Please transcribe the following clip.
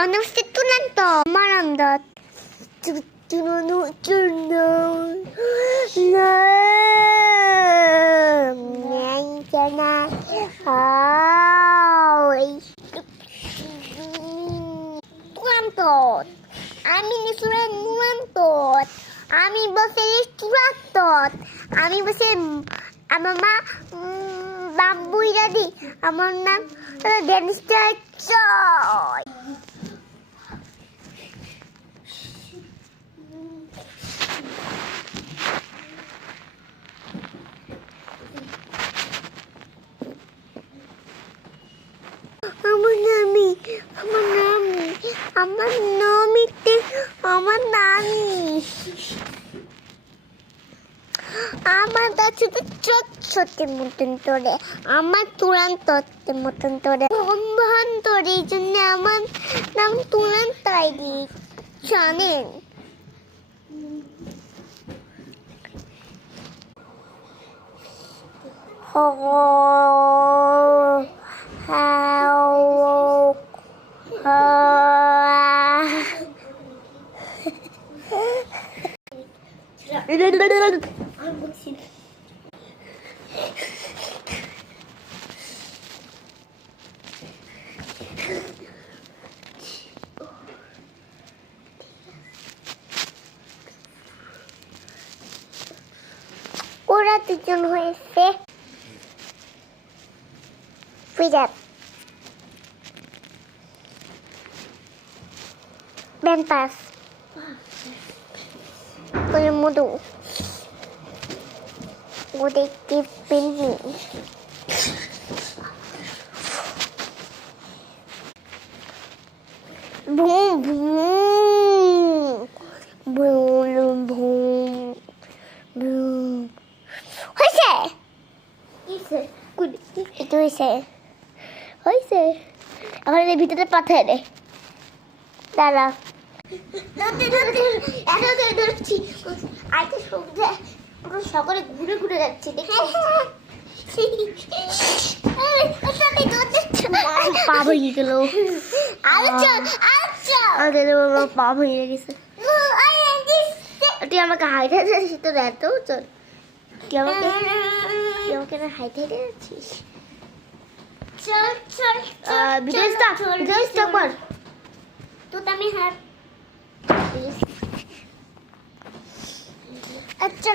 Ang nastitulan to. Maramdot. Tulantot. Ami nisuran tulantot. Ami boses tulantot. Ami boses amama bambu jadi. Amar naam Dennis Choi. আমার নানি আমার কাছে তো চটচটের মতন তোরে আমার তুরান তত্ত্বের মতন তোরে সম্ভান তোরে এই জন্য আমার নাম তুরান তাইরি জানেন ওরা দুজন হয়েছে বিরাট বেম্পাস ওদের মধু ওদের Tiffany boom boom boom boom boom হয়েছে এটা হয়েছে হয়েছে এখন এর ভিতরে পাঠিয়ে দে দাঁড়া পুরো সকলে ঘুরে ঘুরে যাচ্ছে দেখি পা ভেঙে গেল পা ভেঙে গেছে তুই আমাকে হাইট হাইটে যাচ্ছিস তো এত চল তুই আমাকে হাইট হাইটে যাচ্ছিস ভিডিও স্টপ কর তো আমি হাত আচ্ছা